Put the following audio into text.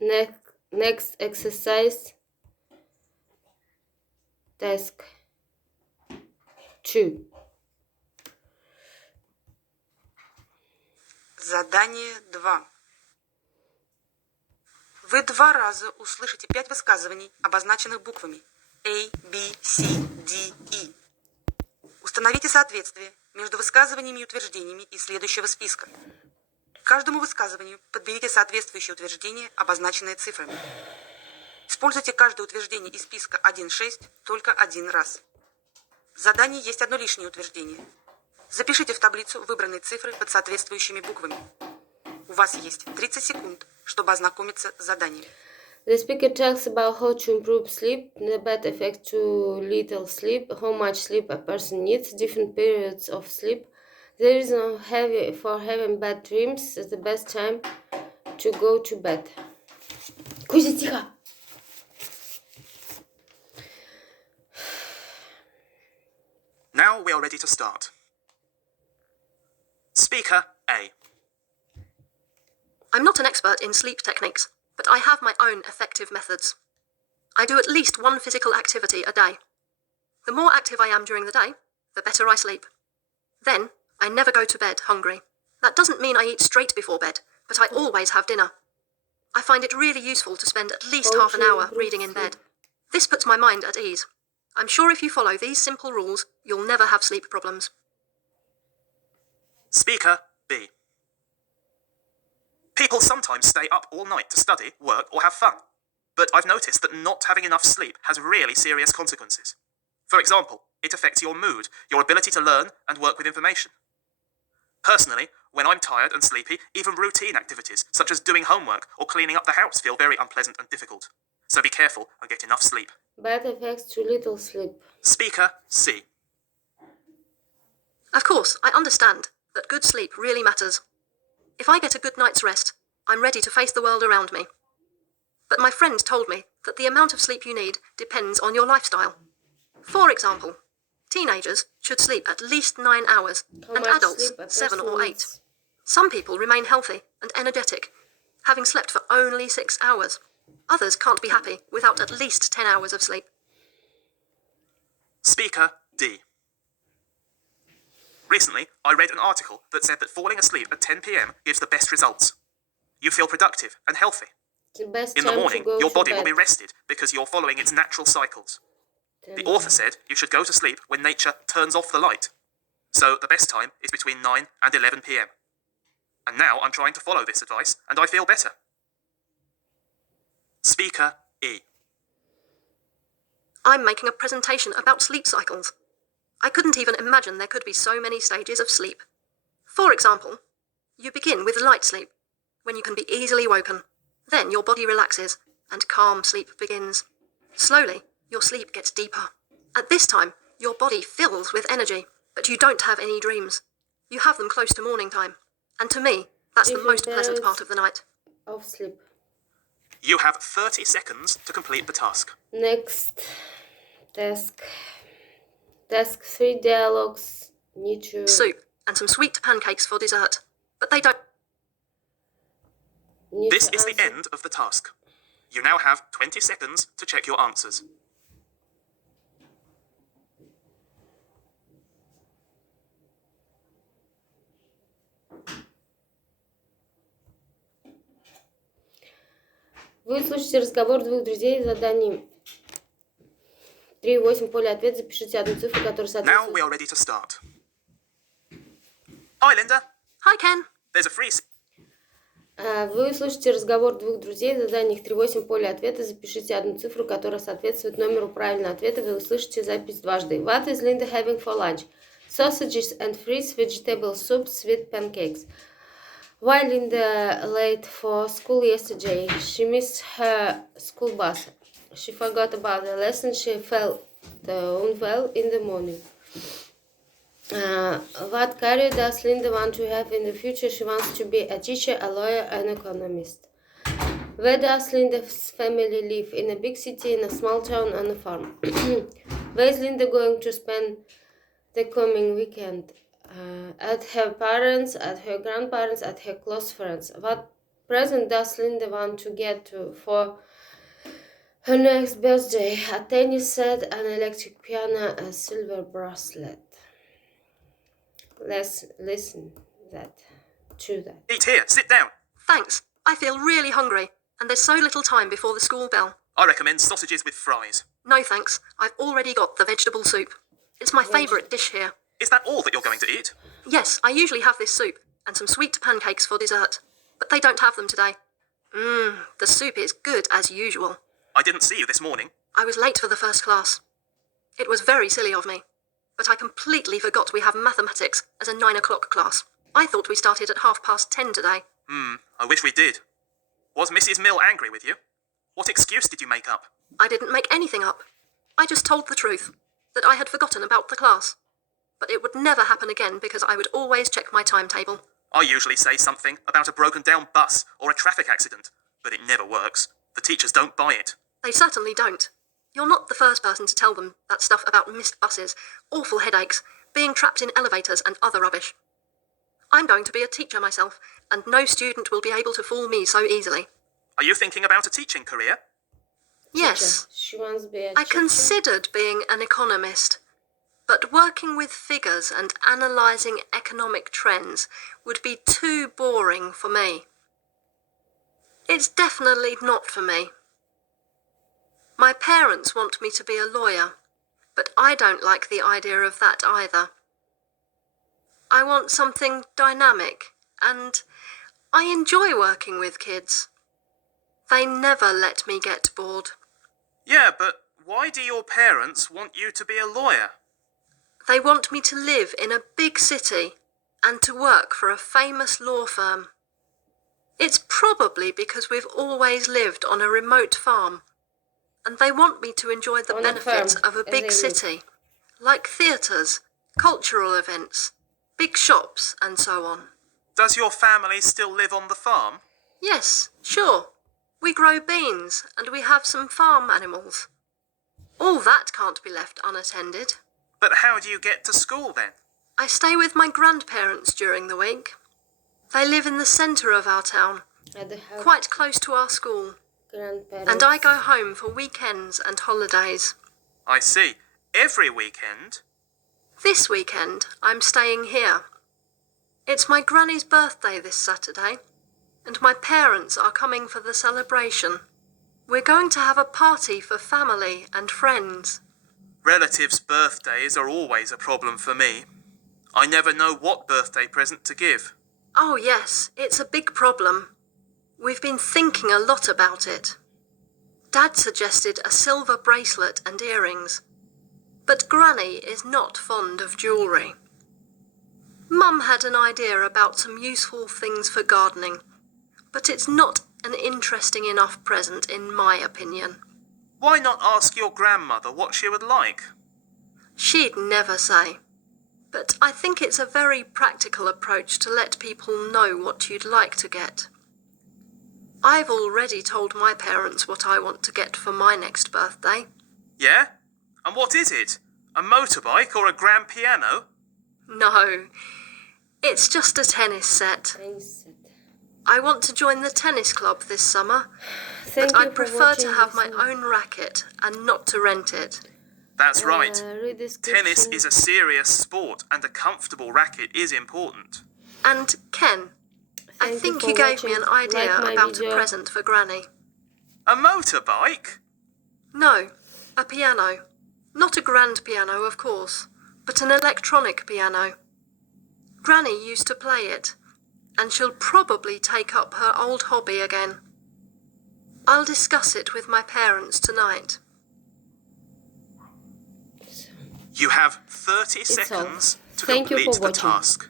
Next exercise. Task 2. Задание 2. Вы 2 раза услышите 5 высказываний, обозначенных буквами A, B, C, D, E. Установите соответствие между высказываниями и утверждениями из следующего списка. К каждому высказыванию подберите соответствующее утверждение, обозначенное цифрами. Используйте каждое утверждение из списка 1-6 только один раз. В задании есть одно лишнее утверждение. Запишите в таблицу выбранные цифры под соответствующими буквами. У вас есть 30 секунд, чтобы ознакомиться с заданием. The speaker talks about how to improve sleep, the bad effect to little sleep, how much sleep a person needs, different periods of sleep, the reason for having bad dreams, the best time to go to bed. Кузя, тихо! Now we are ready to start. Speaker A. I'm not an expert in sleep techniques, but I have my own effective methods. I do at least one physical activity a day. The more active I am during the day, the better I sleep. Then, I never go to bed hungry. That doesn't mean I eat straight before bed, but I always have dinner. I find it really useful to spend at least half an hour reading in bed. This puts my mind at ease. I'm sure if you follow these simple rules, you'll never have sleep problems. Speaker B. People sometimes stay up all night to study, work, or have fun. But I've noticed that not having enough sleep has really serious consequences. For example, it affects your mood, your ability to learn and work with information. Personally, when I'm tired and sleepy, even routine activities such as doing homework or cleaning up the house feel very unpleasant and difficult. So be careful and get enough sleep. Bad effects to little sleep. Speaker C. Of course, I understand that good sleep really matters. If I get a good night's rest, I'm ready to face the world around me. But my friend told me that the amount of sleep you need depends on your lifestyle. For example, teenagers should sleep at least 9 hours, and adults 7 or 8. Some people remain healthy and energetic, having slept for only 6 hours. Others can't be happy without at least 10 hours of sleep. Speaker D. Recently, I read an article that said that falling asleep at 10 p.m. gives the best results. You feel productive and healthy. In the morning, your body will be rested because you're following its natural cycles. The author said you should go to sleep when nature turns off the light. So the best time is between 9 and 11 p.m. And now I'm trying to follow this advice and I feel better. Speaker E. I'm making a presentation about sleep cycles. I couldn't even imagine there could be so many stages of sleep. For example, you begin with light sleep, when you can be easily woken. Then your body relaxes, and calm sleep begins. Slowly, your sleep gets deeper. At this time, your body fills with energy, but you don't have any dreams. You have them close to morning time. And to me, that's the most pleasant part of the night. Of sleep. You have 30 seconds to complete the task. Next task. Task 3, dialogues. Need to... Soup and some sweet pancakes for dessert. But they don't... This is the end of the task. You now have 20 seconds to check your answers. Вы услышите разговор двух друзей с заданием 3.8 поле ответ. Запишите одну цифру, которая Now we соответствует. are ready to start. Hi, Linda. Hi, Ken. There's a free... Вы услышите разговор двух друзей в заданиях 3.8 поле ответа. Запишите одну цифру, которая соответствует номеру правильного ответа. Вы услышите запись дважды. What is Linda having for lunch? Sausages and fries, vegetable soup, sweet pancakes. Why Linda late for school yesterday? She missed her school bus. She forgot about the lesson. She felt unwell in the morning. What career does Linda want to have in the future? She wants to be a teacher, a lawyer, an economist. Where does Linda's family live? In a big city, in a small town, on a farm. Where is Linda going to spend the coming weekend? At her parents, at her grandparents, at her close friends. What present does Linda want to get for her next birthday? A tennis set, an electric piano, a silver bracelet. Let's listen to that. Eat here, sit down. Thanks. I feel really hungry, and there's so little time before the school bell. I recommend sausages with fries. No thanks. I've already got the vegetable soup. It's my favourite dish here. Is that all that you're going to eat? Yes, I usually have this soup, and some sweet pancakes for dessert. But they don't have them today. The soup is good as usual. I didn't see you this morning. I was late for the first class. It was very silly of me. But I completely forgot we have mathematics as a 9 o'clock class. I thought we started at 10:30 today. I wish we did. Was Mrs. Mill angry with you? What excuse did you make up? I didn't make anything up. I just told the truth, that I had forgotten about the class. But it would never happen again because I would always check my timetable. I usually say something about a broken down bus or a traffic accident, but it never works. The teachers don't buy it. They certainly don't. You're not the first person to tell them that stuff about missed buses, awful headaches, being trapped in elevators and other rubbish. I'm going to be a teacher myself, and no student will be able to fool me so easily. Are you thinking about a teaching career? Yes. She wants to be a I teacher. considered being an economist, but working with figures and analysing economic trends would be too boring for me. It's definitely not for me. My parents want me to be a lawyer, but I don't like the idea of that either. I want something dynamic, and I enjoy working with kids. They never let me get bored. Yeah, but why do your parents want you to be a lawyer? They want me to live in a big city and to work for a famous law firm. It's probably because we've always lived on a remote farm, and they want me to enjoy the benefits of a big city, like theatres, cultural events, big shops, and so on. Does your family still live on the farm? Yes, sure. We grow beans and we have some farm animals. All that can't be left unattended. But how do you get to school then? I stay with my grandparents during the week. They live in the centre of our town, quite close to our school. And I go home for weekends and holidays. I see. Every weekend? This weekend, I'm staying here. It's my granny's birthday this Saturday, and my parents are coming for the celebration. We're going to have a party for family and friends. Relatives' birthdays are always a problem for me. I never know what birthday present to give. Oh yes, it's a big problem. We've been thinking a lot about it. Dad suggested a silver bracelet and earrings, but Granny is not fond of jewellery. Mum had an idea about some useful things for gardening, but it's not an interesting enough present in my opinion. Why not ask your grandmother what she would like? She'd never say. But I think it's a very practical approach to let people know what you'd like to get. I've already told my parents what I want to get for my next birthday. Yeah? And what is it? A motorbike or a grand piano? No, it's just a tennis set. I want to join the tennis club this summer, but I prefer to have my own racket and not to rent it. That's right. Tennis is a serious sport and a comfortable racket is important. And Ken, I think you gave me an idea about a present for Granny. A motorbike? No, a piano. Not a grand piano, of course, but an electronic piano. Granny used to play it, and she'll probably take up her old hobby again. I'll discuss it with my parents tonight. You have 30 seconds to complete the task.